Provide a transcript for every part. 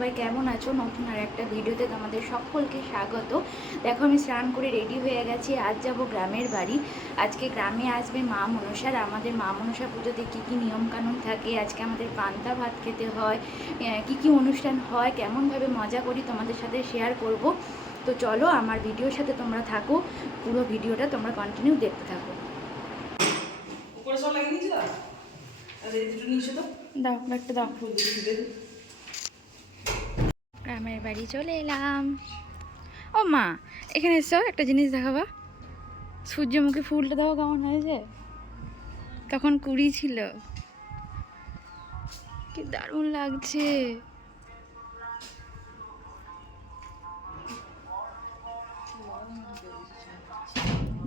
সবাই কেমন আছো? নতুন আর একটা ভিডিওতে তোমাদের সকলকে স্বাগত। দেখো আমি স্নান করে রেডি হয়ে গেছি আজ যাব গ্রামের বাড়ি। আজকে গ্রামে আসবে মা মনসার আমাদের মা মনসা পুজোতে কী কী নিয়মকানুন থাকে? আজকে আমাদের পান্তা ভাত খেতে হয় কী কী অনুষ্ঠান হয় কেমনভাবে মজা করি তোমাদের সাথে শেয়ার করব। তো চলো আমার ভিডিওর সাথে তোমরা থাকো পুরো ভিডিওটা তোমরা কন্টিনিউ দেখতে থাকো। আচ্ছা দাও একটা দাও। গ্রামের বাড়ি চলে এলাম। ও মা, এখানে এসো, একটা জিনিস দেখাবা। সূর্যমুখী ফুলটা দেখো কেমন হয়েছে। তখন কুড়ি ছিল। কি দারুণ লাগছে।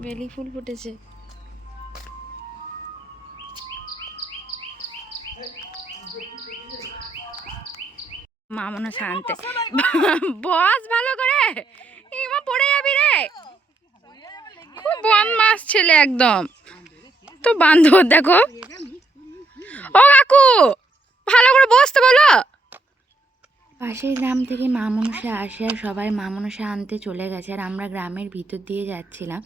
বেলি ফুল ফুটেছে। মা মনে শান্তে। বস ভালো করে। ইমা পড়ে যাবি রে। খুব বদমাস ছেলে একদম। তো বান্ধব দেখো। ও কাকু ভালো করে বসতে বলো। পাশের গ্রাম থেকে মা মনসা আসে আর সবাই মা মনসা আনতে চলে গেছে আর আমরা গ্রামের ভিতর দিয়ে যাচ্ছিলাম।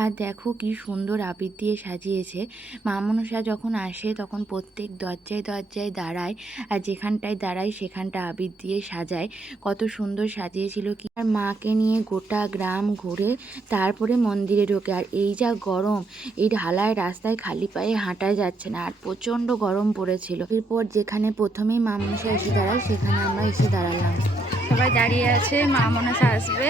আর দেখো কি সুন্দর আবির দিয়ে সাজিয়েছে। মা মনসা যখন আসে তখন প্রত্যেক দরজায় দরজায় দাঁড়ায় আর যেখানটায় দাঁড়ায় সেখানটা আবির দিয়ে সাজায়। কত সুন্দর সাজিয়েছিল কি আর মাকে নিয়ে গোটা গ্রাম ঘুরে তারপরে মন্দিরে ঢোকে। আর এই যা গরম, এই ঢালায় রাস্তায় খালি পায়ে হাঁটা যাচ্ছে না। আর প্রচণ্ড গরম পড়েছিল। এরপর যেখানে প্রথমেই মা মনসা এসে দাঁড়ায় সেখানে আমরা এসে দাঁড়ালাম। সবাই দাঁড়িয়ে আছে মা মনসা আসবে।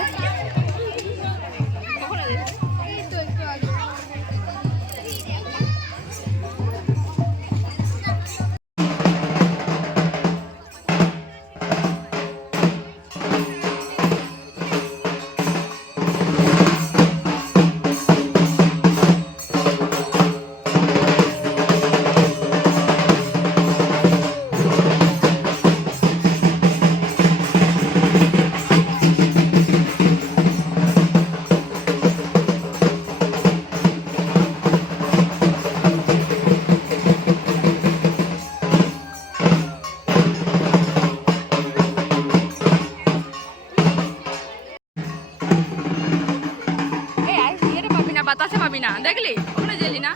দেখলি? ওখানে গেলি না?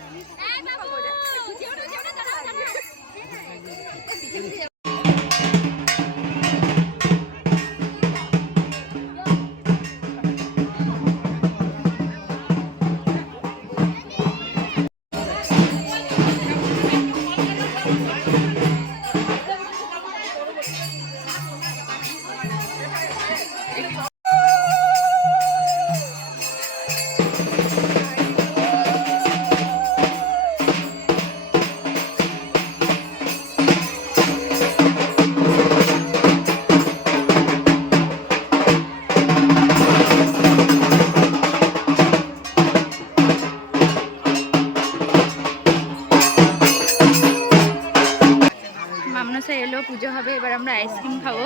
এলো পুজো হবে, এবার আমরা আইসক্রিম খাব।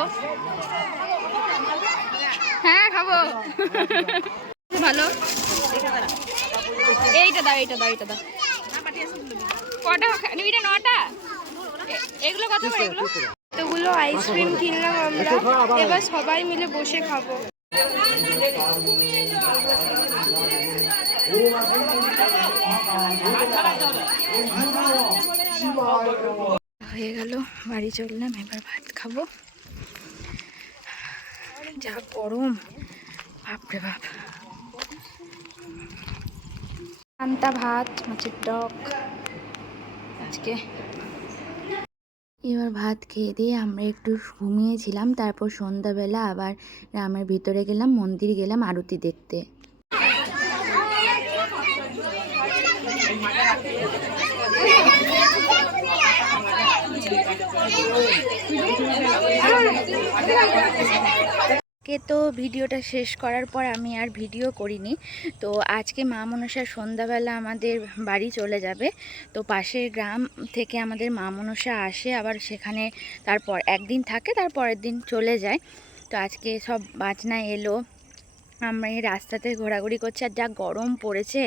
হ্যাঁ খাব। ভালো। এইটা দাও এইটা দাও এইটা দাও। কটা? নটা? এগুলো কত আইসক্রিম কিনলাম আমরা। এবার সবাই মিলে বসে খাব। হয়ে গেল, বাড়ি চললাম, এবার ভাত খাব। যা গরম বাপরে বাপ। পান্তা ভাত, মাছের টক, আজকে। এবার ভাত খেয়ে দিয়ে আমরা একটু ঘুমিয়েছিলাম, তারপর সন্ধ্যাবেলা আবার গ্রামের ভিতরে গেলাম, মন্দির গেলাম আরতি দেখতে। কে তো ভিডিওটা শেষ করার পর আমি আর ভিডিও করিনি। তো আজকে মা মনসার সন্ধ্যাবেলা আমাদের বাড়ি চলে যাবে। তো পাশের গ্রাম থেকে আমাদের মা মনসা আসে, আবার সেখানে তারপর একদিন থাকে তার পরের দিন চলে যায়। তো আজকে সব বাজনা এলো। আমরা এই রাস্তাতে ঘোরাঘুরি করছি আর যা গরম পড়েছে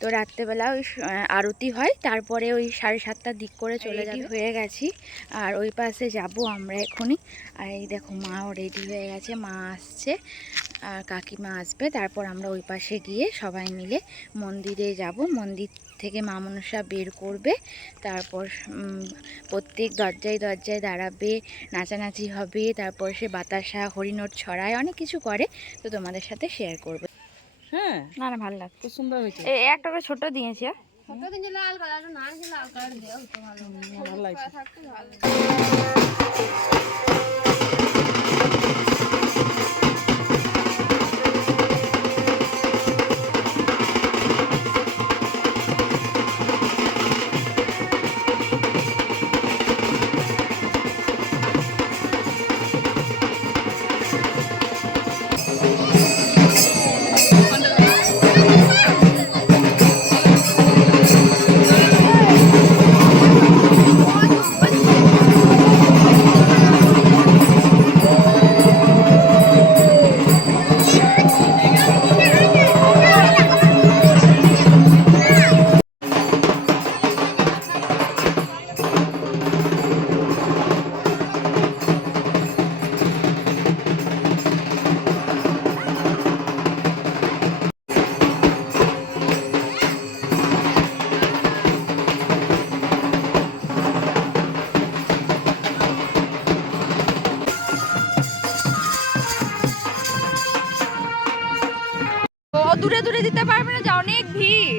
তো রাত্রেবেলা ওই আরতি হয় তারপরে ওই সাড়ে সাতটার দিক করে চলে যাবে। হয়ে গেছি। আর ওই পাশে যাব আমরা এখনই। আর এই দেখো মাও রেডি হয়ে গেছে মা আসছে। আর কাকিমা আসবে। তারপর আমরা ওই পাশে গিয়ে সবাই মিলে মন্দিরে যাব। মন্দির থেকে মা মনসা বের করবে। তারপর প্রত্যেক দরজায় দরজায় দাঁড়াবে নাচানাচি হবে। তারপর সে বাতাসা হরিণট ছড়ায় অনেক কিছু করে। তো তোমাদের সাথে শেয়ার করবে। হ্যাঁ? না না ভালো লাগছে। খুব সুন্দর হয়েছে। এই একটা করে ছোট দিয়েছে। ভালো লাগছে। দূরে দূরে দিতে পারবে না যে অনেক ভিড়।